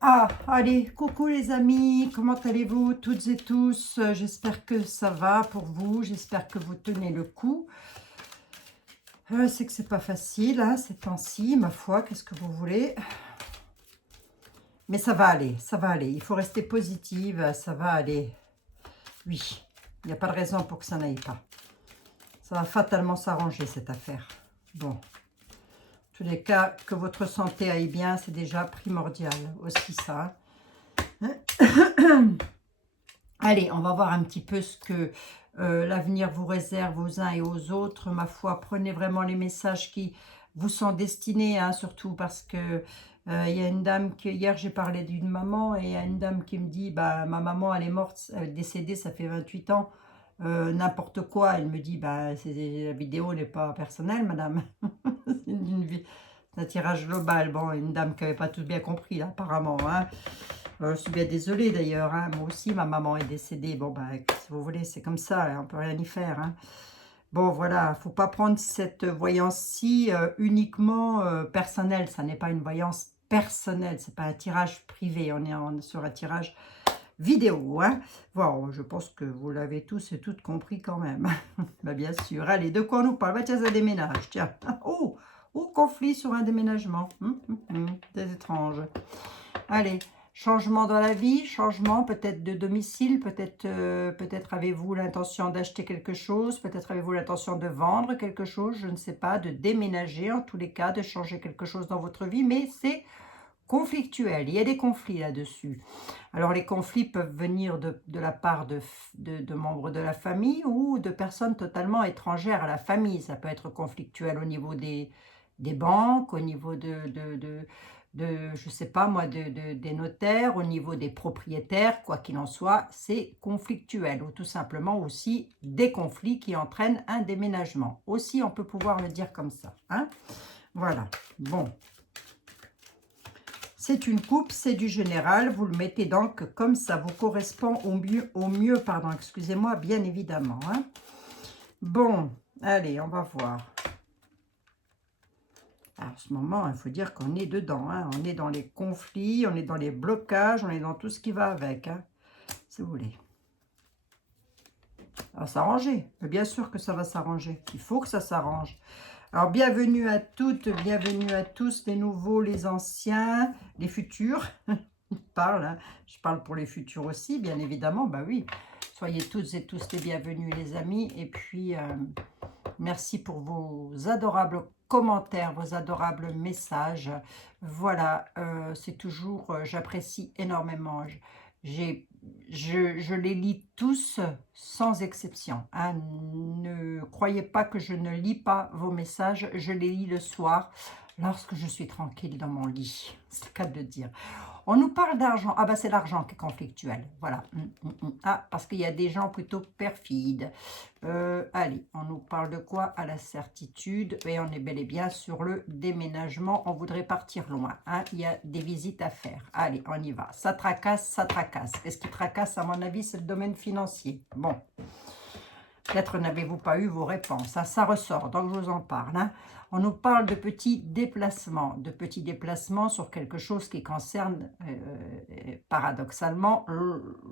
Ah, allez, coucou les amis, comment allez-vous toutes et tous? J'espère que ça va pour vous, j'espère que vous tenez le coup. C'est que c'est pas facile, hein, ces temps-ci, ma foi, qu'est-ce que vous voulez? Mais ça va aller, ça va aller. Il faut rester positive, ça va aller. Oui, il n'y a pas de raison pour que ça n'aille pas. Ça va fatalement s'arranger, cette affaire. Bon, en tous les cas, que votre santé aille bien, c'est déjà primordial, aussi ça. Allez, on va voir un petit peu ce que l'avenir vous réserve aux uns et aux autres. Ma foi, prenez vraiment les messages qui vous sont destinés, hein, surtout parce que il y a une dame qui, hier j'ai parlé d'une maman, et il y a une dame qui me dit, bah ma maman elle est morte, elle est décédée, ça fait 28 ans, n'importe quoi. Elle me dit, bah la vidéo n'est pas personnelle, madame. C'est un tirage global. Bon, une dame qui n'avait pas tout bien compris, là, apparemment, hein. Je suis bien désolée d'ailleurs, hein. Moi aussi, ma maman est décédée. Bon, bah, si vous voulez, c'est comme ça, hein, on peut rien y faire, hein. Bon, voilà, faut pas prendre cette voyance-ci uniquement personnelle. Ça n'est pas une voyance personnelle, c'est pas un tirage privé. On est sur un tirage vidéo, hein. Bon, je pense que vous l'avez tous et toutes compris quand même. Bah, bien sûr. Allez, de quoi on nous parle? Bah, tiens, ça déménage, tiens. Oh, oh, conflit sur un déménagement. C'est étrange. Allez, changement dans la vie, changement peut-être de domicile, peut-être avez-vous l'intention d'acheter quelque chose, peut-être avez-vous l'intention de vendre quelque chose, je ne sais pas, de déménager, en tous les cas, de changer quelque chose dans votre vie, mais c'est conflictuel, il y a des conflits là-dessus. Alors les conflits peuvent venir de la part de membres de la famille ou de personnes totalement étrangères à la famille. Ça peut être conflictuel au niveau des banques, au niveau je sais pas moi, des notaires, au niveau des propriétaires, quoi qu'il en soit, c'est conflictuel. Ou tout simplement aussi des conflits qui entraînent un déménagement. Aussi, on peut pouvoir le dire comme ça, hein. Voilà, bon. C'est une coupe, c'est du général, vous le mettez donc comme ça vous correspond au mieux, pardon, excusez-moi, bien évidemment, hein. Bon, allez, on va voir. Alors, en ce moment, il faut dire qu'on est dedans, hein. On est dans les conflits, on est dans les blocages, on est dans tout ce qui va avec, hein, si vous voulez. Ça va s'arranger, mais bien sûr que ça va s'arranger. Il faut que ça s'arrange. Alors, bienvenue à toutes, bienvenue à tous, les nouveaux, les anciens, les futurs. Hein. Je parle pour les futurs aussi, bien évidemment, bah oui. Soyez toutes et tous les bienvenus, les amis. Et puis, merci pour vos adorables commentaires, vos adorables messages. Voilà, c'est toujours, j'apprécie énormément. Je les lis tous sans exception, hein. Ne croyez pas que je ne lis pas vos messages. Je les lis le soir lorsque je suis tranquille dans mon lit. C'est le cas de le dire. On nous parle d'argent. Ah bah c'est l'argent qui est conflictuel. Voilà. Ah, parce qu'il y a des gens plutôt perfides. Allez, on nous parle de quoi? À la certitude. Et on est bel et bien sur le déménagement. On voudrait partir loin, hein. Il y a des visites à faire. Allez, on y va. Ça tracasse, ça tracasse. Et ce qui tracasse, à mon avis, c'est le domaine financier. Bon. Peut-être n'avez-vous pas eu vos réponses. Ça ressort, donc je vous en parle, hein. On nous parle de petits déplacements sur quelque chose qui concerne paradoxalement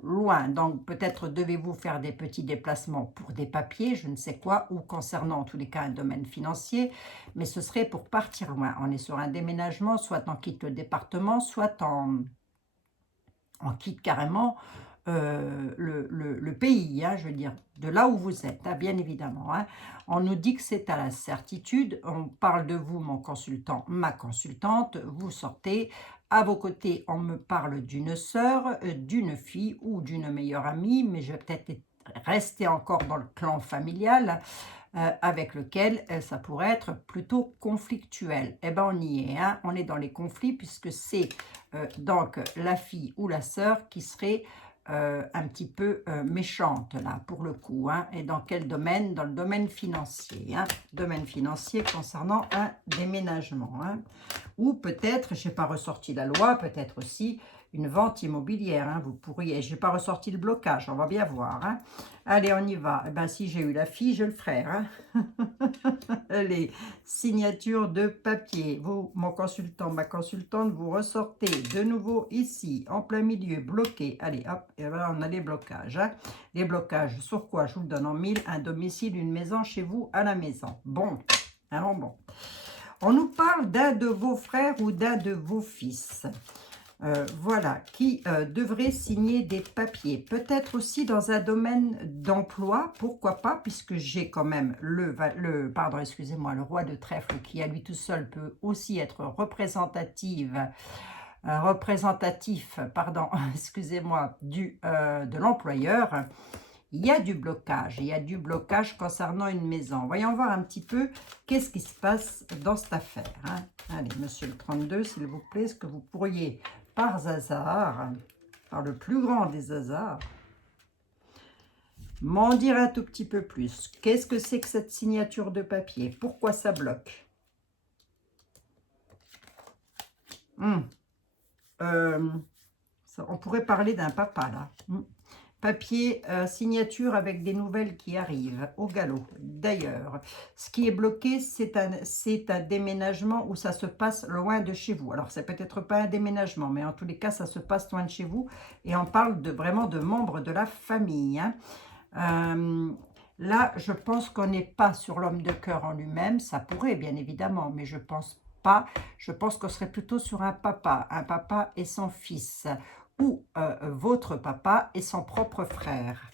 loin. Donc peut-être devez-vous faire des petits déplacements pour des papiers, je ne sais quoi, ou concernant en tous les cas un domaine financier, mais ce serait pour partir loin. On est sur un déménagement, soit on quitte le département, soit on quitte carrément le pays, hein, je veux dire, de là où vous êtes, hein, bien évidemment, hein. On nous dit que c'est à la certitude. On parle de vous, mon consultant, ma consultante. Vous sortez. À vos côtés, on me parle d'une sœur, d'une fille ou d'une meilleure amie, mais je vais peut-être rester encore dans le clan familial, avec lequel ça pourrait être plutôt conflictuel. Eh bien, on y est, hein. On est dans les conflits puisque c'est donc la fille ou la sœur qui serait un petit peu méchante là pour le coup, hein. Et dans quel domaine? Dans le domaine financier, hein. Domaine financier concernant un déménagement, hein. Ou peut-être, je n'ai pas ressorti la loi, peut-être aussi une vente immobilière. Hein, vous pourriez, je n'ai pas ressorti le blocage, on va bien voir. Hein. Allez, on y va. Eh ben, si j'ai eu la fille, je le ferai. Hein. Les signatures de papier. Vous, mon consultant, ma consultante, vous ressortez de nouveau ici, en plein milieu, bloqué. Allez, hop, et voilà, on a les blocages. Hein. Les blocages, sur quoi? Je vous le donne en mille. Un domicile, une maison chez vous, à la maison. Bon, alors bon. On nous parle d'un de vos frères ou d'un de vos fils. Voilà, qui devrait signer des papiers. Peut-être aussi dans un domaine d'emploi, pourquoi pas, puisque j'ai quand même pardon, excusez-moi, le roi de trèfle qui à lui tout seul peut aussi être représentatif, pardon, excusez-moi, de l'employeur. Il y a du blocage, il y a du blocage concernant une maison. Voyons voir un petit peu qu'est-ce qui se passe dans cette affaire. Hein. Allez, monsieur le 32, s'il vous plaît, est-ce que vous pourriez, par hasard, par le plus grand des hasards, m'en dire un tout petit peu plus? Qu'est-ce que c'est que cette signature de papier? Pourquoi ça bloque? On pourrait parler d'un papa, là. Papier, signature avec des nouvelles qui arrivent au galop. D'ailleurs, ce qui est bloqué, c'est un déménagement où ça se passe loin de chez vous. Alors, c'est peut-être pas un déménagement, mais en tous les cas, ça se passe loin de chez vous. Et on parle vraiment de membres de la famille. Hein. Là, je pense qu'on n'est pas sur l'homme de cœur en lui-même. Ça pourrait, bien évidemment, mais je pense pas. Je pense qu'on serait plutôt sur un papa et son fils, ou votre papa et son propre frère.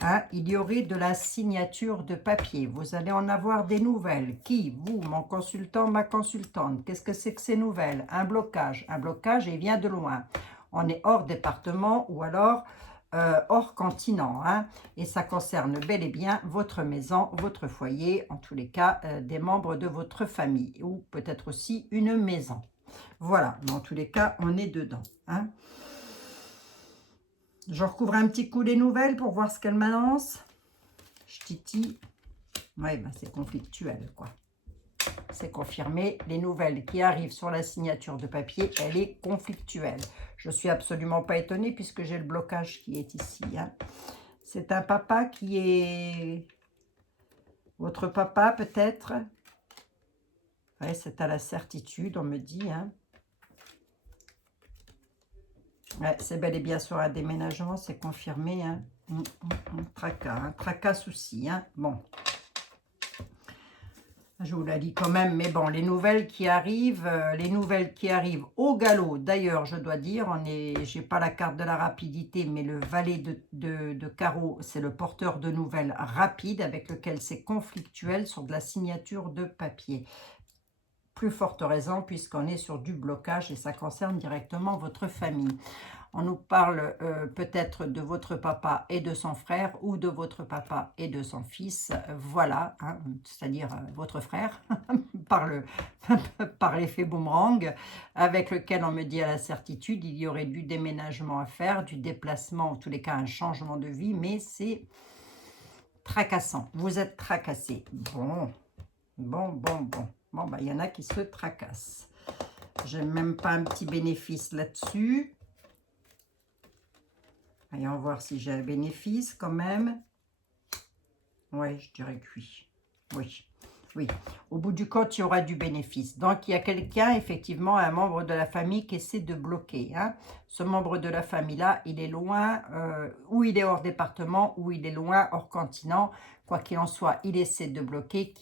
Hein, il y aurait de la signature de papier. Vous allez en avoir des nouvelles. Qui? Vous, mon consultant, ma consultante. Qu'est-ce que c'est que ces nouvelles? Un blocage. Un blocage et il vient de loin. On est hors département ou alors hors continent. Hein, et ça concerne bel et bien votre maison, votre foyer, en tous les cas, des membres de votre famille. Ou peut-être aussi une maison. Voilà, mais en tous les cas, on est dedans. Hein. Je recouvre un petit coup les nouvelles pour voir ce qu'elle m'annonce. Je titille. Oui, ben c'est conflictuel, quoi. C'est confirmé. Les nouvelles qui arrivent sur la signature de papier, elle est conflictuelle. Je ne suis absolument pas étonnée puisque j'ai le blocage qui est ici. Hein. C'est un papa qui est... Votre papa, peut-être. Oui, c'est à la certitude, on me dit. Hein. Ouais, c'est bel et bien sur un déménagement, c'est confirmé. Hein. Tracas, souci. Hein. Bon. Je vous la lis quand même, mais bon, les nouvelles qui arrivent au galop. D'ailleurs, je dois dire, j'ai pas la carte de la rapidité, mais le valet de carreau, c'est le porteur de nouvelles rapides avec lequel c'est conflictuel sur de la signature de papier. Plus forte raison puisqu'on est sur du blocage et ça concerne directement votre famille. On nous parle peut-être de votre papa et de son frère ou de votre papa et de son fils. Voilà, hein, c'est-à-dire votre frère, par l'effet boomerang, avec lequel on me dit à la certitude, il y aurait du déménagement à faire, du déplacement, en tous les cas un changement de vie, mais c'est tracassant. Vous êtes tracassé. Bon, bah, il y en a qui se tracassent. J'ai même pas un petit bénéfice là-dessus. Voyons voir si j'ai un bénéfice quand même. Oui, je dirais que oui. Oui. Au bout du compte, il y aura du bénéfice. Donc, il y a quelqu'un, effectivement, un membre de la famille qui essaie de bloquer. Hein. Ce membre de la famille-là, il est loin, ou il est hors département, ou il est loin, hors continent. Quoi qu'il en soit, il essaie de bloquer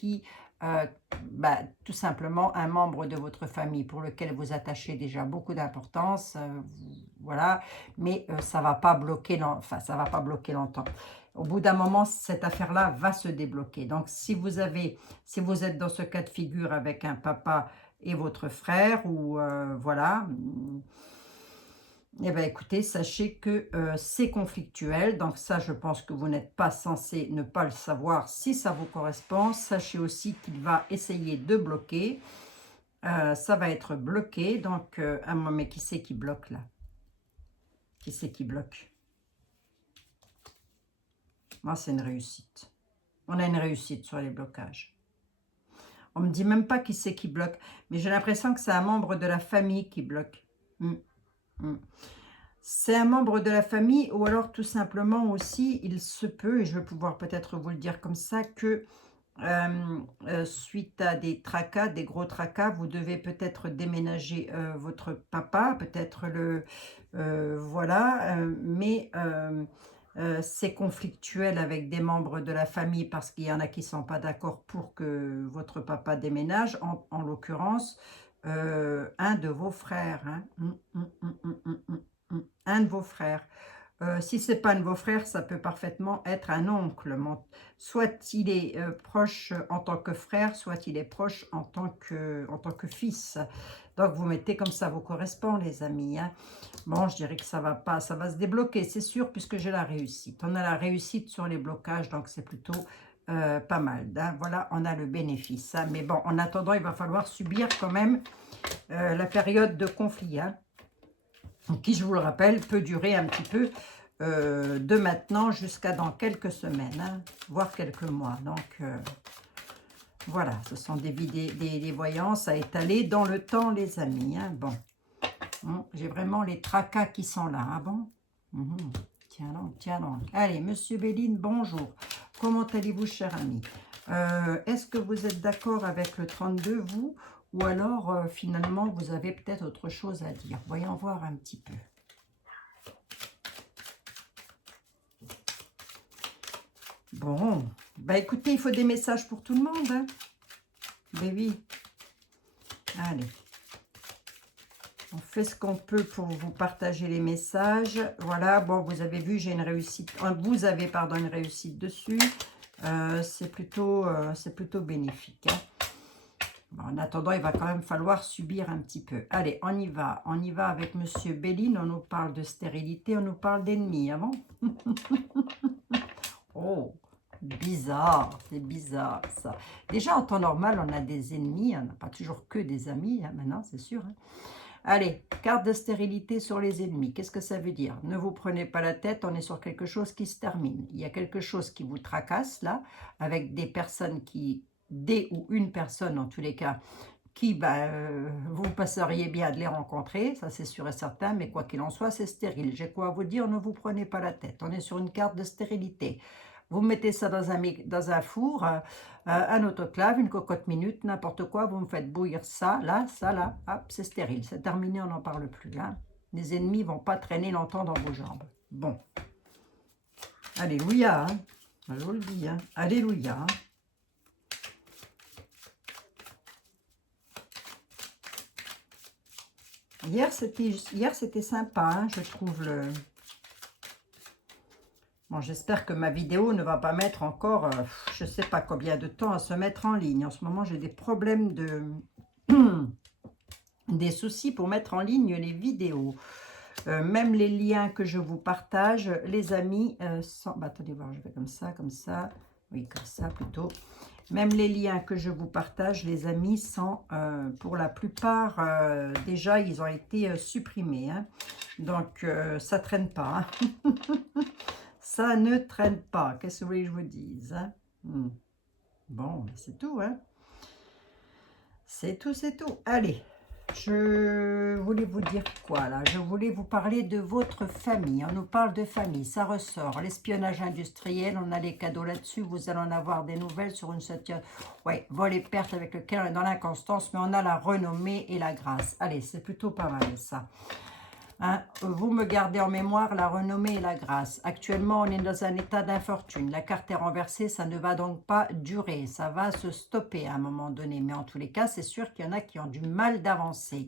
tout simplement un membre de votre famille pour lequel vous attachez déjà beaucoup d'importance. Voilà, mais ça va pas bloquer longtemps. Au bout d'un moment, cette affaire-là va se débloquer. Donc, si vous êtes dans ce cas de figure avec un papa et votre frère, ou voilà, eh bien, écoutez, sachez que c'est conflictuel. Donc, ça, je pense que vous n'êtes pas censé ne pas le savoir si ça vous correspond. Sachez aussi qu'il va essayer de bloquer. Ça va être bloqué. Donc, mais qui c'est qui bloque là? Qui c'est qui bloque? Moi, c'est une réussite. On a une réussite sur les blocages. On me dit même pas qui c'est qui bloque. Mais j'ai l'impression que c'est un membre de la famille qui bloque. Mm, mm. C'est un membre de la famille ou alors tout simplement aussi, il se peut, et je vais pouvoir peut-être vous le dire comme ça, que suite à des tracas, des gros tracas, vous devez peut-être déménager votre papa, peut-être voilà, mais c'est conflictuel avec des membres de la famille parce qu'il y en a qui ne sont pas d'accord pour que votre papa déménage, en l'occurrence, un de vos frères, hein. Un de vos frères. Si ce n'est pas un de vos frères, ça peut parfaitement être un oncle. Soit il est proche en tant que frère, soit il est proche en tant que fils. Donc, vous mettez comme ça vous correspond, les amis, hein. Bon, je dirais que ça va pas, ça va se débloquer, c'est sûr, puisque j'ai la réussite. On a la réussite sur les blocages, donc c'est plutôt pas mal, hein. Voilà, on a le bénéfice, hein. Mais bon, en attendant, il va falloir subir quand même la période de conflit, hein, qui, je vous le rappelle, peut durer un petit peu de maintenant jusqu'à dans quelques semaines, hein, voire quelques mois. Donc, voilà, ce sont des voyances à étaler dans le temps, les amis, hein. Bon, j'ai vraiment les tracas qui sont là, ah bon. Tiens donc, tiens donc. Allez, Monsieur Béline, bonjour. Comment allez-vous, cher ami? Est-ce que vous êtes d'accord avec le 32, vous? Ou alors, finalement, vous avez peut-être autre chose à dire? Voyons voir un petit peu. Bon, bah écoutez, il faut des messages pour tout le monde, hein. Mais oui. Allez. On fait ce qu'on peut pour vous partager les messages. Voilà, bon, vous avez vu, j'ai une réussite. Vous avez, pardon, une réussite dessus. C'est plutôt bénéfique, hein. Bon, en attendant, il va quand même falloir subir un petit peu. Allez, on y va. On y va avec Monsieur Béline. On nous parle de stérilité, on nous parle d'ennemis, avant. Oh, bizarre, c'est bizarre ça. Déjà, en temps normal, on a des ennemis. On n'a pas toujours que des amis, hein, maintenant, c'est sûr, hein. Allez, carte de stérilité sur les ennemis. Qu'est-ce que ça veut dire? Ne vous prenez pas la tête, on est sur quelque chose qui se termine. Il y a quelque chose qui vous tracasse, là, avec des personnes qui, des ou une personne en tous les cas, qui, vous passeriez bien de les rencontrer, ça c'est sûr et certain, mais quoi qu'il en soit, c'est stérile. J'ai quoi à vous dire? Ne vous prenez pas la tête. On est sur une carte de stérilité. Vous mettez ça dans un four, un autoclave, une cocotte minute, n'importe quoi. Vous me faites bouillir ça, là, hop, c'est stérile. C'est terminé, on n'en parle plus, hein. Les ennemis ne vont pas traîner longtemps dans vos jambes. Bon. Alléluia, hein. Je vous le dis, hein. Alléluia, hein. Hier, c'était sympa, hein, je trouve le... Bon, j'espère que ma vidéo ne va pas mettre encore, je ne sais pas combien de temps à se mettre en ligne. En ce moment, j'ai des problèmes des soucis pour mettre en ligne les vidéos. Même les liens que je vous partage, les amis, attendez voir, je vais comme ça, oui, comme ça plutôt. Même les liens que je vous partage, les amis, sont pour la plupart, déjà, ils ont été supprimés, hein. Donc, ça traîne pas, hein. Ça ne traîne pas. Qu'est-ce que vous voulez que je vous dise, hein? Bon, c'est tout, hein? C'est tout, c'est tout. Allez, je voulais vous dire quoi, là? Je voulais vous parler de votre famille. On nous parle de famille, ça ressort. L'espionnage industriel, on a les cadeaux là-dessus. Vous allez en avoir des nouvelles sur une situation. Oui, vol et perte avec lequel on est dans l'inconstance, mais on a la renommée et la grâce. Allez, c'est plutôt pas mal, ça. Hein, vous me gardez en mémoire la renommée et la grâce. Actuellement, on est dans un état d'infortune. La carte est renversée, ça ne va donc pas durer. Ça va se stopper à un moment donné. Mais en tous les cas, c'est sûr qu'il y en a qui ont du mal d'avancer.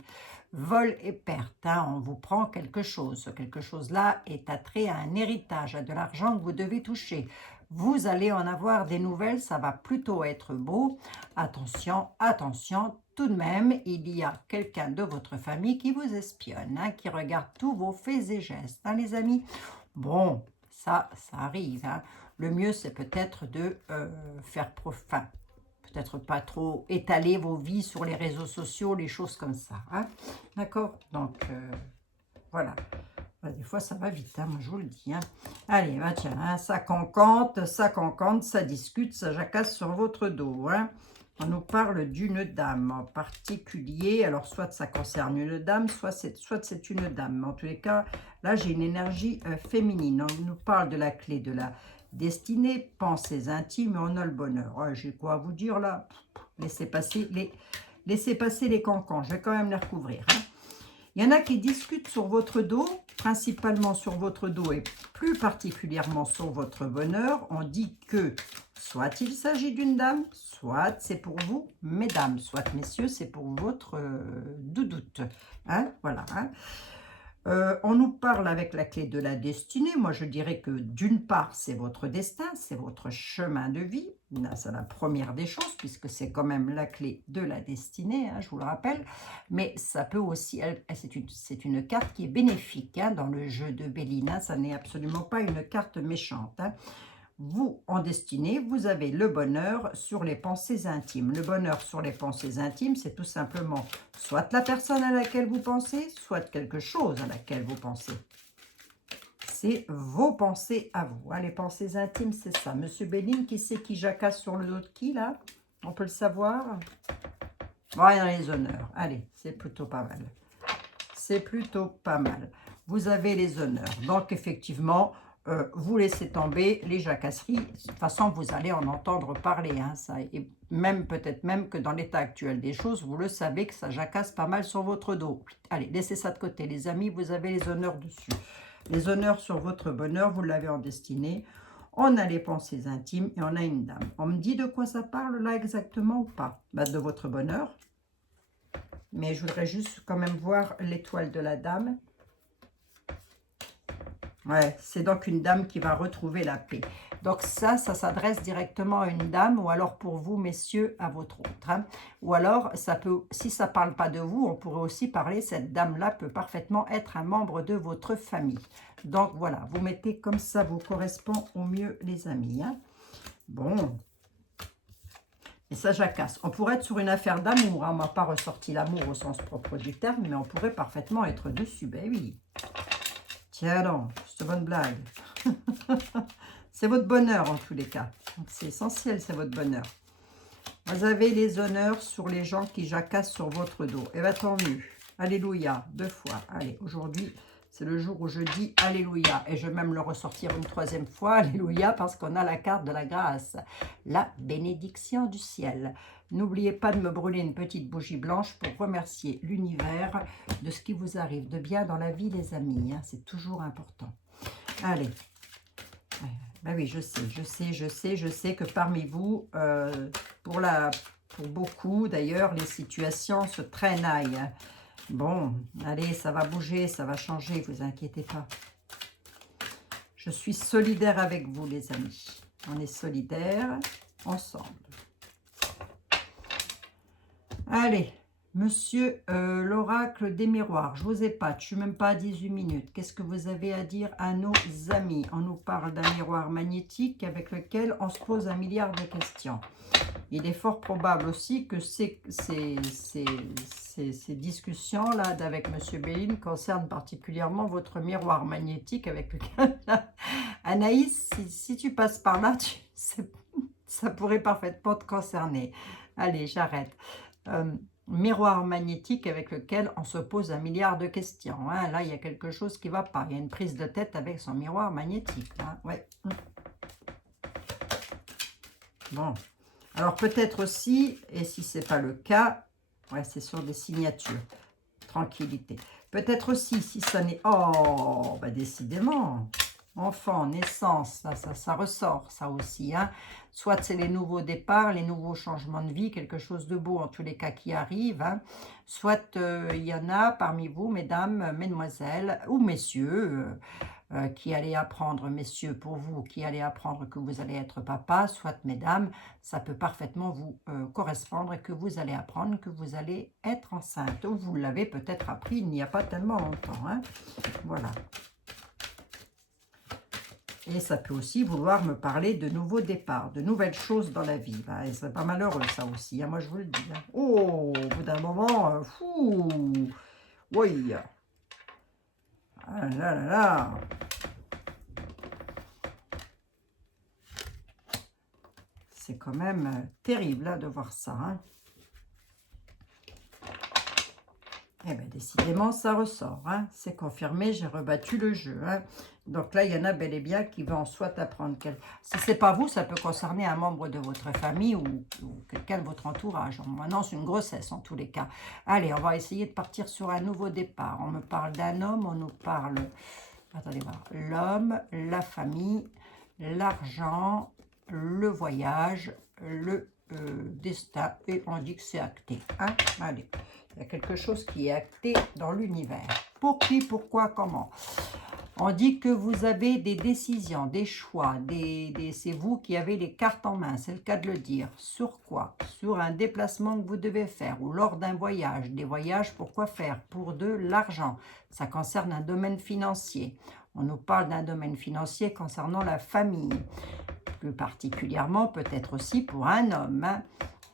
Vol et perte, hein, on vous prend quelque chose. Ce quelque chose-là est attrait à un héritage, à de l'argent que vous devez toucher. Vous allez en avoir des nouvelles, ça va plutôt être beau. Attention, attention. Tout de même, il y a quelqu'un de votre famille qui vous espionne, hein, qui regarde tous vos faits et gestes, hein, les amis. Bon, ça arrive, hein. Le mieux, c'est peut-être de faire peut-être pas trop étaler vos vies sur les réseaux sociaux, les choses comme ça, hein. D'accord? Donc, voilà. Des fois, ça va vite, hein, moi, je vous le dis, hein. Allez, tiens, hein, ça cancante, ça discute, ça jacasse sur votre dos, hein. On nous parle d'une dame en particulier. Alors, soit ça concerne une dame, soit c'est une dame. Mais en tous les cas, là, j'ai une énergie féminine. On nous parle de la clé de la destinée, pensées intimes, et on a le bonheur. Ouais, j'ai quoi à vous dire là? Laissez passer les cancans. Je vais quand même les recouvrir. Hein. Il y en a qui discutent sur votre dos, principalement sur votre dos et plus particulièrement sur votre bonheur. On dit que soit il s'agit d'une dame, soit c'est pour vous, mesdames, soit messieurs, c'est pour votre doudoute. Hein, voilà. Hein. On nous parle avec la clé de la destinée. Moi, je dirais que d'une part, c'est votre destin, c'est votre chemin de vie. C'est la première des choses, puisque c'est quand même la clé de la destinée, hein, je vous le rappelle. Mais ça peut aussi, c'est une carte qui est bénéfique hein, dans le jeu de Béline. Hein, ça n'est absolument pas une carte méchante. Hein. Vous, en destinée, vous avez le bonheur sur les pensées intimes. Le bonheur sur les pensées intimes, c'est tout simplement soit la personne à laquelle vous pensez, soit quelque chose à laquelle vous pensez. C'est vos pensées à vous. Hein, les pensées intimes, c'est ça. Monsieur Béline, qui c'est qui jacasse sur le dos de qui, là? On peut le savoir? Bon, il y a les honneurs. Allez, c'est plutôt pas mal. C'est plutôt pas mal. Vous avez les honneurs. Donc, effectivement... vous laissez tomber les jacasseries. De toute façon, vous allez en entendre parler. Hein, ça, et même peut-être même que dans l'état actuel des choses, vous le savez que ça jacasse pas mal sur votre dos. Allez, laissez ça de côté. Les amis, vous avez les honneurs dessus. Les honneurs sur votre bonheur, vous l'avez en destinée. On a les pensées intimes et on a une dame. On me dit de quoi ça parle là exactement ou pas? Bah, de votre bonheur. Mais je voudrais juste quand même voir l'étoile de la dame. Ouais, c'est donc une dame qui va retrouver la paix. Donc ça s'adresse directement à une dame ou alors pour vous, messieurs, à votre autre. Hein. Ou alors, ça peut, si ça ne parle pas de vous, on pourrait aussi parler, cette dame-là peut parfaitement être un membre de votre famille. Donc voilà, vous mettez comme ça vous correspond au mieux, les amis. Hein. Bon. Et ça jacasse. On pourrait être sur une affaire d'amour. Hein. On ne m'a pas ressorti l'amour au sens propre du terme, mais on pourrait parfaitement être dessus. Ben oui. Tiens donc, c'est une bonne blague. C'est votre bonheur en tous les cas. C'est essentiel, c'est votre bonheur. Vous avez les honneurs sur les gens qui jacassent sur votre dos. Et bien tant mieux. Alléluia, 2 fois. Allez, aujourd'hui, c'est le jour où je dis Alléluia. Et je vais même le ressortir une 3e fois. Alléluia, parce qu'on a la carte de la grâce. La bénédiction du ciel. N'oubliez pas de me brûler une petite bougie blanche pour remercier l'univers de ce qui vous arrive de bien dans la vie, les amis. Hein. C'est toujours important. Allez. Ben oui, je sais que parmi vous, pour beaucoup d'ailleurs, les situations se traînaillent. Hein. Bon, allez, ça va bouger, ça va changer, vous inquiétez pas. Je suis solidaire avec vous, les amis. On est solidaires ensemble. Allez, monsieur l'oracle des miroirs, je vous épate, je ne suis même pas à 18 minutes. Qu'est-ce que vous avez à dire à nos amis? On nous parle d'un miroir magnétique avec lequel on se pose 1 milliard de questions. Il est fort probable aussi que ces discussions-là avec monsieur Béline concernent particulièrement votre miroir magnétique avec lequel... Anaïs, si tu passes par là, ça pourrait parfaitement te concerner. Allez, j'arrête. Miroir magnétique avec lequel on se pose 1 milliard de questions. Hein. Là, il y a quelque chose qui ne va pas. Il y a une prise de tête avec son miroir magnétique. Hein. Ouais. Bon. Alors, peut-être aussi, et si ce n'est pas le cas, ouais, c'est sur des signatures. Tranquillité. Peut-être aussi, si ça n'est... Oh, bah décidément. Enfant, naissance, ça ressort, ça aussi. Hein. Soit c'est les nouveaux départs, les nouveaux changements de vie, quelque chose de beau en tous les cas qui arrive. Hein. Soit il y en a parmi vous, mesdames, mesdemoiselles ou messieurs, qui allez apprendre, messieurs, pour vous, qui allez apprendre que vous allez être papa, soit mesdames, ça peut parfaitement vous correspondre et que vous allez apprendre que vous allez être enceinte. Ou vous l'avez peut-être appris il n'y a pas tellement longtemps. Hein. Voilà. Et ça peut aussi vouloir me parler de nouveaux départs, de nouvelles choses dans la vie. Ben, c'est pas malheureux ça aussi, hein, moi je vous le dis. Hein. Oh, au bout d'un moment, fou, oui. Ah là là là. C'est quand même terrible là, de voir ça. Hein. Eh bien, décidément, ça ressort. Hein. C'est confirmé, j'ai rebattu le jeu. Hein. Donc là, il y en a bel et bien qui vont soit apprendre. Si ce n'est pas vous, ça peut concerner un membre de votre famille ou quelqu'un de votre entourage. On m'annonce une grossesse en tous les cas. Allez, on va essayer de partir sur un nouveau départ. On me parle d'un homme, on nous parle... Attendez voir. L'homme, la famille, l'argent, le voyage, le destin. Et on dit que c'est acté. Hein. Allez. Il y a quelque chose qui est acté dans l'univers. Pour qui, pourquoi, comment? On dit que vous avez des décisions, des choix, c'est vous qui avez les cartes en main, c'est le cas de le dire. Sur quoi? Sur un déplacement que vous devez faire ou lors d'un voyage. Des voyages, pourquoi faire? Pour de l'argent. Ça concerne un domaine financier. On nous parle d'un domaine financier concernant la famille. Plus particulièrement, peut-être aussi pour un homme. Hein.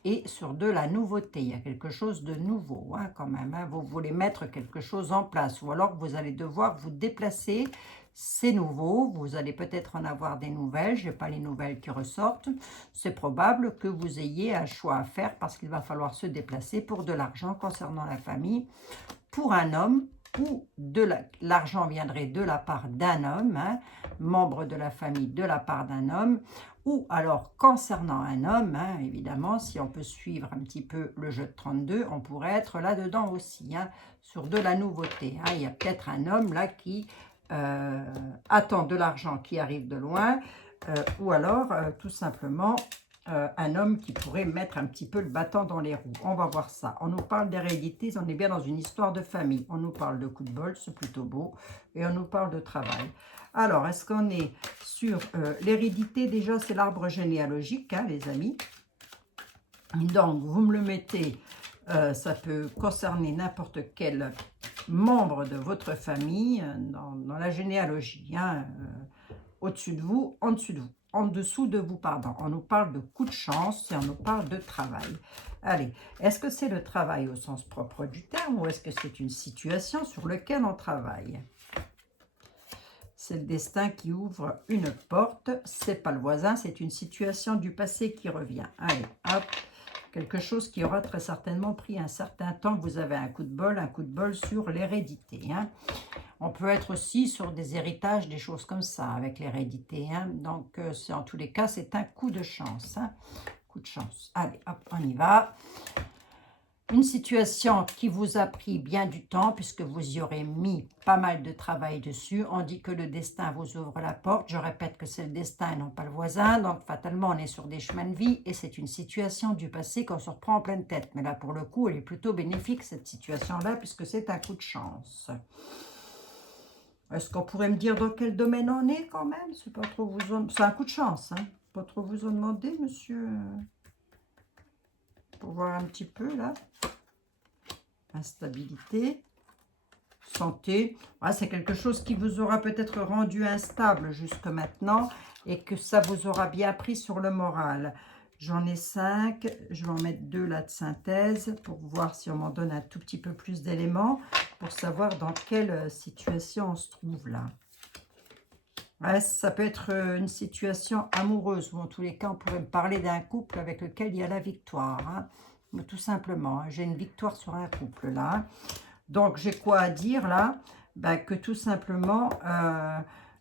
Et sur de la nouveauté, il y a quelque chose de nouveau hein, quand même. Hein. Vous voulez mettre quelque chose en place ou alors vous allez devoir vous déplacer. C'est nouveau, vous allez peut-être en avoir des nouvelles. Je n'ai pas les nouvelles qui ressortent. C'est probable que vous ayez un choix à faire parce qu'il va falloir se déplacer pour de l'argent concernant la famille. Pour un homme, ou l'argent viendrait de la part d'un homme, hein, membre de la famille de la part d'un homme, ou alors concernant un homme, hein, évidemment, si on peut suivre un petit peu le jeu de 32, on pourrait être là-dedans aussi, hein, sur de la nouveauté. Hein. Il y a peut-être un homme là qui attend de l'argent qui arrive de loin, ou alors tout simplement un homme qui pourrait mettre un petit peu le bâton dans les roues. On va voir ça. On nous parle d'hérédité, on est bien dans une histoire de famille. On nous parle de coup de bol, c'est plutôt beau. Et on nous parle de travail. Alors, est-ce qu'on est sur l'hérédité? Déjà, c'est l'arbre généalogique, hein, les amis. Donc, vous me le mettez, ça peut concerner n'importe quel membre de votre famille dans la généalogie. Hein, au-dessus de vous, en dessous de vous, pardon. On nous parle de coup de chance et on nous parle de travail. Allez, est-ce que c'est le travail au sens propre du terme ou est-ce que c'est une situation sur laquelle on travaille? C'est le destin qui ouvre une porte, c'est pas le voisin, c'est une situation du passé qui revient. Allez, hop, quelque chose qui aura très certainement pris un certain temps. Vous avez un coup de bol sur l'hérédité. Hein. On peut être aussi sur des héritages, des choses comme ça avec l'hérédité. Hein. Donc, en tous les cas, c'est un coup de chance. Hein. Coup de chance. Allez, hop, on y va. Une situation qui vous a pris bien du temps puisque vous y aurez mis pas mal de travail dessus. On dit que le destin vous ouvre la porte. Je répète que c'est le destin et non pas le voisin. Donc, fatalement, on est sur des chemins de vie et c'est une situation du passé qu'on se reprend en pleine tête. Mais là, pour le coup, elle est plutôt bénéfique, cette situation-là, puisque c'est un coup de chance. Est-ce qu'on pourrait me dire dans quel domaine on est quand même? C'est pas trop vous en... C'est un coup de chance, hein? Pas trop vous en demander, monsieur. Pour voir un petit peu, là. Instabilité. Santé. Ah, c'est quelque chose qui vous aura peut-être rendu instable jusque maintenant et que ça vous aura bien pris sur le moral. J'en ai 5. Je vais en mettre 2 là de synthèse pour voir si on m'en donne un tout petit peu plus d'éléments pour savoir dans quelle situation on se trouve là. Ouais, ça peut être une situation amoureuse ou en tous les cas, on pourrait me parler d'un couple avec lequel il y a la victoire. Hein. Tout simplement, hein. J'ai une victoire sur un couple là. Donc, j'ai quoi à dire là? Ben, que tout simplement,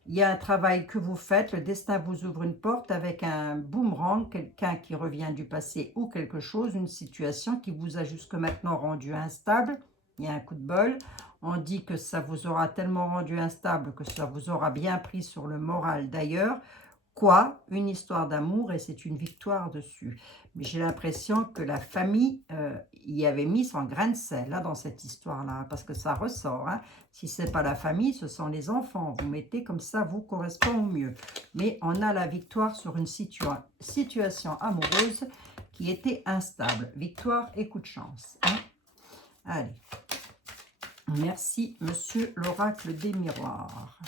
il y a un travail que vous faites, le destin vous ouvre une porte avec un boomerang, quelqu'un qui revient du passé ou quelque chose, une situation qui vous a jusque maintenant rendu instable. Il y a un coup de bol. On dit que ça vous aura tellement rendu instable que ça vous aura bien pris sur le moral d'ailleurs. Quoi? Une histoire d'amour et c'est une victoire dessus. Mais j'ai l'impression que la famille y avait mis son grain de sel là, dans cette histoire-là, parce que ça ressort. Hein. Si ce n'est pas la famille, ce sont les enfants. Vous mettez comme ça, vous correspond au mieux. Mais on a la victoire sur une situation amoureuse qui était instable. Victoire et coup de chance. Hein. Allez. Merci, monsieur l'oracle des miroirs.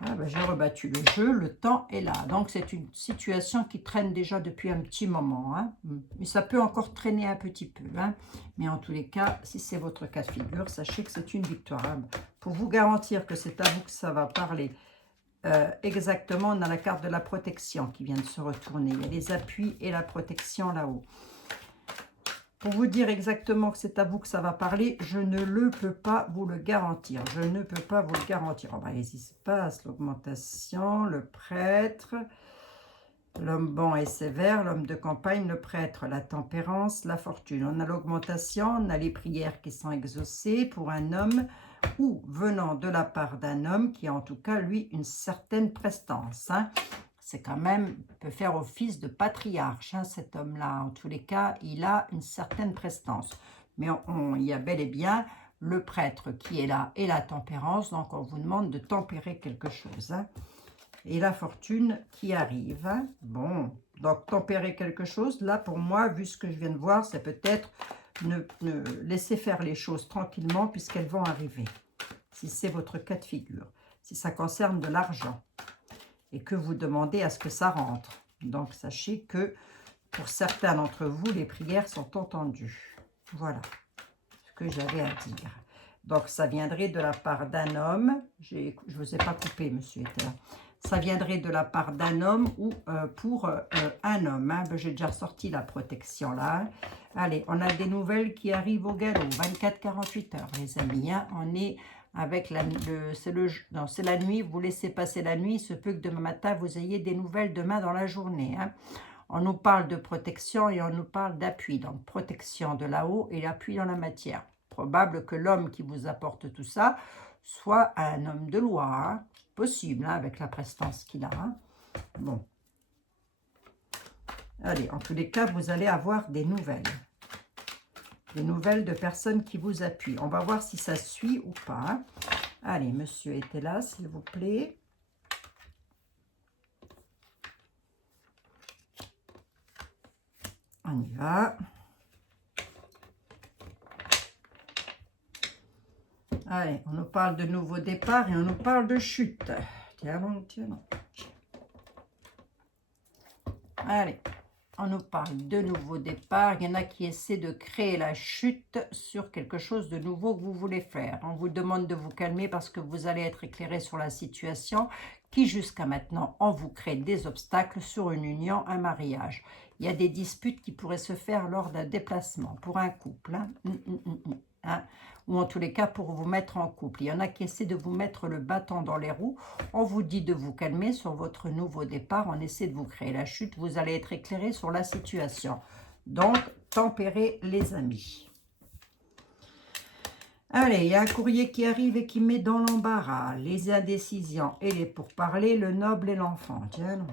Ah ben, j'ai rebattu le jeu, le temps est là. Donc, c'est une situation qui traîne déjà depuis un petit moment. Hein. Mais ça peut encore traîner un petit peu. Hein. Mais en tous les cas, si c'est votre cas de figure, sachez que c'est une victoire. Hein. Pour vous garantir que c'est à vous que ça va parler exactement, on a la carte de la protection qui vient de se retourner. Il y a les appuis et la protection là-haut. Pour vous dire exactement que c'est à vous que ça va parler, je ne le peux pas vous le garantir. Je ne peux pas vous le garantir. On va les espaces, l'augmentation, le prêtre, l'homme bon et sévère, l'homme de campagne, le prêtre, la tempérance, la fortune. On a l'augmentation, on a les prières qui sont exaucées pour un homme ou venant de la part d'un homme qui a en tout cas, lui, une certaine prestance. Hein. C'est quand même, peut faire office de patriarche, hein, cet homme-là. En tous les cas, il a une certaine prestance. Mais il y a bel et bien le prêtre qui est là et la tempérance. Donc, on vous demande de tempérer quelque chose. Hein. Et la fortune qui arrive. Hein. Bon, donc tempérer quelque chose. Là, pour moi, vu ce que je viens de voir, c'est peut-être ne laisser faire les choses tranquillement puisqu'elles vont arriver. Si c'est votre cas de figure. Si ça concerne de l'argent. Et que vous demandez à ce que ça rentre. Donc, sachez que pour certains d'entre vous, les prières sont entendues. Voilà ce que j'avais à dire. Donc, ça viendrait de la part d'un homme. Je ne vous ai pas coupé, monsieur était là. Ça viendrait de la part d'un homme ou pour un homme. Hein. J'ai déjà sorti la protection là. Hein. Allez, on a des nouvelles qui arrivent au galop. 24-48 heures, les amis. Hein. On est... avec c'est la nuit, vous laissez passer la nuit, il se peut que demain matin, vous ayez des nouvelles demain dans la journée. Hein. On nous parle de protection et on nous parle d'appui. Donc, protection de là-haut et l'appui dans la matière. Probable que l'homme qui vous apporte tout ça soit un homme de loi. Hein. Possible, hein, avec la prestance qu'il a. Hein. Bon. Allez, en tous les cas, vous allez avoir des nouvelles. Des nouvelles de personnes qui vous appuient. On va voir si ça suit ou pas. Hein. Allez, monsieur était là, s'il vous plaît. On y va. Allez, on nous parle de nouveau départ et on nous parle de chute. Tiens donc, tiens donc. Allez. On nous parle de nouveau départ. Il y en a qui essaient de créer la chute sur quelque chose de nouveau que vous voulez faire. On vous demande de vous calmer parce que vous allez être éclairé sur la situation qui, jusqu'à maintenant, on vous crée des obstacles sur une union, un mariage. Il y a des disputes qui pourraient se faire lors d'un déplacement pour un couple. Hein. Hein. Ou en tous les cas pour vous mettre en couple. Il y en a qui essaient de vous mettre le bâton dans les roues. On vous dit de vous calmer sur votre nouveau départ. On essaie de vous créer la chute. Vous allez être éclairé sur la situation. Donc, tempérez les amis. Allez, il y a un courrier qui arrive et qui met dans l'embarras. Les indécisions et les pourparlers, le noble et l'enfant. Tiens, non.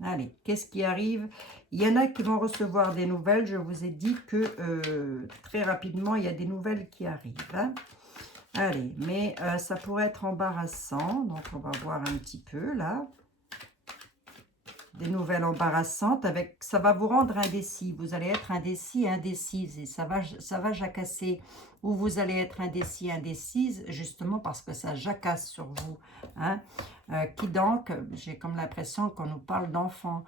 Allez, qu'est-ce qui arrive? Il y en a qui vont recevoir des nouvelles. Je vous ai dit que très rapidement, il y a des nouvelles qui arrivent. Hein. Allez, mais ça pourrait être embarrassant. Donc, on va voir un petit peu là. Des nouvelles embarrassantes. Ça va vous rendre indécis. Vous allez être indécis, indécise. Et ça va jacasser. Ou vous allez être indécis, indécise, justement parce que ça jacasse sur vous. Hein. Qui donc, j'ai comme l'impression qu'on nous parle d'enfants.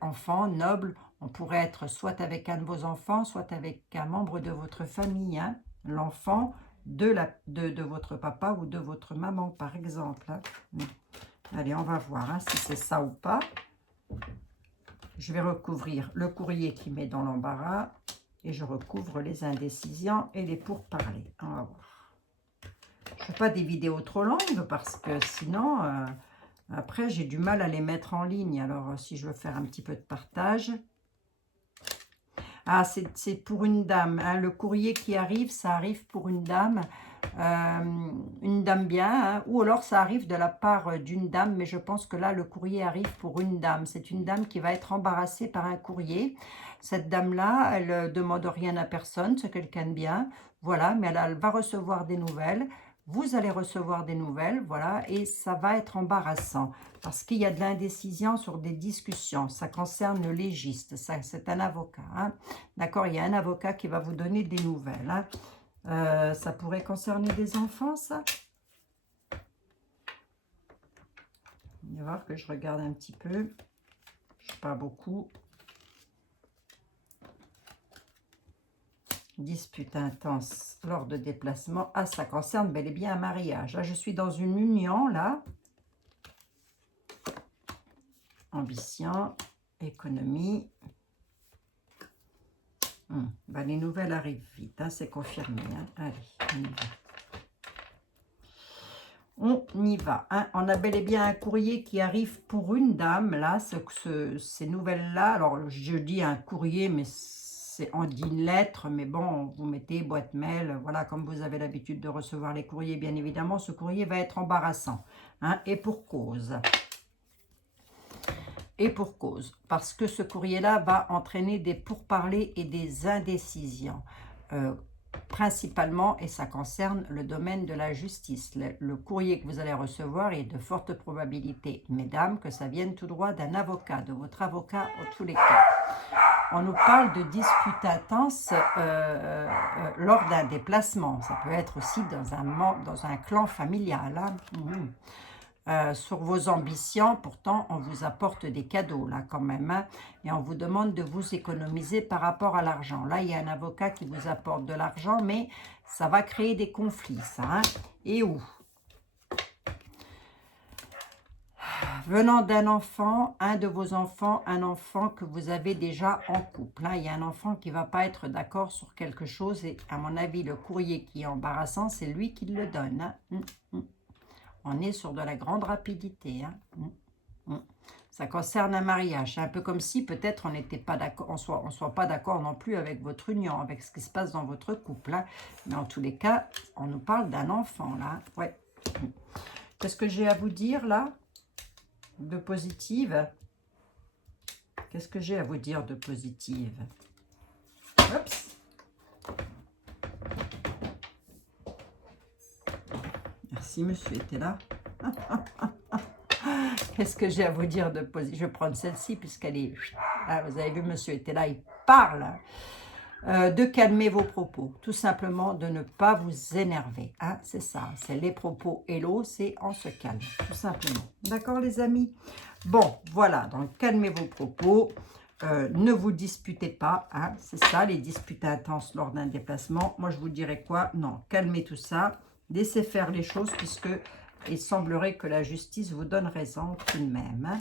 Enfants, nobles, on pourrait être soit avec un de vos enfants, soit avec un membre de votre famille. Hein. L'enfant de votre papa ou de votre maman, par exemple. Hein. Allez, on va voir hein, si c'est ça ou pas. Je vais recouvrir le courrier qui met dans l'embarras et je recouvre les indécisions et les pourparlers. On va voir. Je ne fais pas des vidéos trop longues parce que sinon, après, j'ai du mal à les mettre en ligne. Alors, si je veux faire un petit peu de partage. Ah, c'est pour une dame. Hein. Le courrier qui arrive, ça arrive pour une dame bien. Hein. Ou alors, ça arrive de la part d'une dame. Mais je pense que là, le courrier arrive pour une dame. C'est une dame qui va être embarrassée par un courrier. Cette dame-là, elle ne demande rien à personne. C'est quelqu'un de bien. Voilà, mais elle va recevoir des nouvelles. Vous allez recevoir des nouvelles, voilà, et ça va être embarrassant parce qu'il y a de l'indécision sur des discussions. Ça concerne le légiste, c'est un avocat. Hein. D'accord, il y a un avocat qui va vous donner des nouvelles. Hein. Ça pourrait concerner des enfants, ça. On va voir que je regarde un petit peu. Je sais pas beaucoup. Dispute intense lors de déplacement. Ah, ça concerne bel et bien un mariage. Là, je suis dans une union, là. ambition, économie. Ben, les nouvelles arrivent vite, hein, c'est confirmé. Hein. Allez, on y va. Hein. On a bel et bien un courrier qui arrive pour une dame, là, ces nouvelles-là. Alors, je dis un courrier, mais on dit une lettre, mais bon, vous mettez boîte mail, voilà, comme vous avez l'habitude de recevoir les courriers, bien évidemment, ce courrier va être embarrassant. Hein, et pour cause. Et pour cause, parce que ce courrier-là va entraîner des pourparlers et des indécisions, principalement, et ça concerne le domaine de la justice. Le courrier que vous allez recevoir est de forte probabilité, mesdames, que ça vienne tout droit d'un avocat, de votre avocat en tous les cas. On nous parle de disputes intenses lors d'un déplacement. Ça peut être aussi dans un clan familial. Hein. Sur vos ambitions, pourtant, on vous apporte des cadeaux, là, quand même, hein, et on vous demande de vous économiser par rapport à l'argent. Là, il y a un avocat qui vous apporte de l'argent, mais ça va créer des conflits, ça, hein. Et où? Venant d'un enfant, un de vos enfants, un enfant que vous avez déjà en couple. Là, il y a un enfant qui ne va pas être d'accord sur quelque chose, et à mon avis, le courrier qui est embarrassant, c'est lui qui le donne, hein. On est sur de la grande rapidité. Hein. Ça concerne un mariage. C'est un peu comme si peut-être on n'était pas d'accord, on soit pas d'accord non plus avec votre union, avec ce qui se passe dans votre couple. Hein. Mais en tous les cas, on nous parle d'un enfant là. Ouais. Qu'est-ce que j'ai à vous dire là? De positive? Qu'est-ce que j'ai à vous dire de positive? Oups. Merci, monsieur était là. Qu'est-ce que j'ai à vous dire de positif? Je vais prendre celle-ci puisqu'elle est... Ah, vous avez vu, monsieur était là, il parle. De calmer vos propos, tout simplement de ne pas vous énerver. Hein? C'est ça, c'est les propos hello, c'est on se calme, tout simplement. D'accord, les amis? Bon, voilà, donc calmez vos propos. Ne vous disputez pas, hein? C'est ça, les disputes intenses lors d'un déplacement. Moi, je vous dirais quoi? Non, calmez tout ça. Laissez faire les choses puisque il semblerait que la justice vous donne raison tout de même. Hein.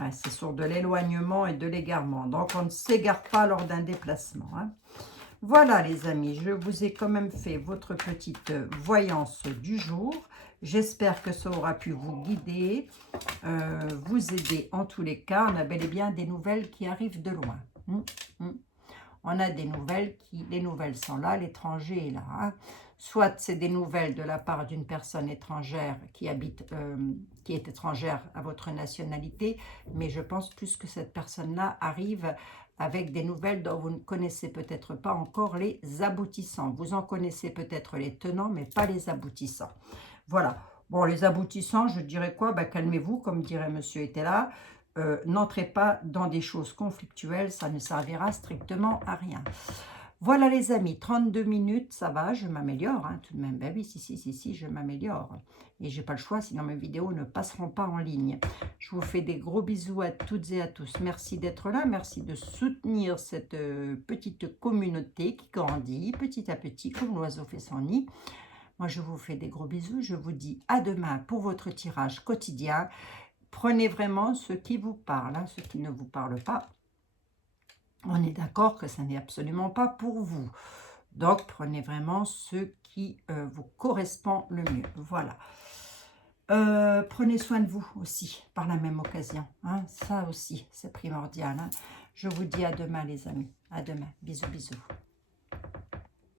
Ouais, c'est sur de l'éloignement et de l'égarement. Donc, on ne s'égare pas lors d'un déplacement. Hein. Voilà, les amis, je vous ai quand même fait votre petite voyance du jour. J'espère que ça aura pu vous guider, vous aider en tous les cas. On a bel et bien des nouvelles qui arrivent de loin. On a des nouvelles les nouvelles sont là, l'étranger est là. Hein. Soit c'est des nouvelles de la part d'une personne étrangère qui est étrangère à votre nationalité, mais je pense plus que cette personne-là arrive avec des nouvelles dont vous ne connaissez peut-être pas encore les aboutissants. Vous en connaissez peut-être les tenants, mais pas les aboutissants. Voilà. Bon, les aboutissants, je dirais quoi? Ben, calmez-vous, comme dirait monsieur était là. N'entrez pas dans des choses conflictuelles, ça ne servira strictement à rien. Voilà les amis, 32 minutes, ça va, je m'améliore, hein, tout de même. Ben oui, si, je m'améliore. Et j'ai pas le choix, sinon mes vidéos ne passeront pas en ligne. Je vous fais des gros bisous à toutes et à tous. Merci d'être là, merci de soutenir cette petite communauté qui grandit petit à petit, comme l'oiseau fait son nid. Moi, je vous fais des gros bisous. Je vous dis à demain pour votre tirage quotidien. Prenez vraiment ce qui vous parle, hein, ce qui ne vous parle pas. On est d'accord que ça n'est absolument pas pour vous. Donc, prenez vraiment ce qui vous correspond le mieux. Voilà. Prenez soin de vous aussi, par la même occasion. Hein. Ça aussi, c'est primordial. Hein. Je vous dis à demain, les amis. À demain. Bisous, bisous.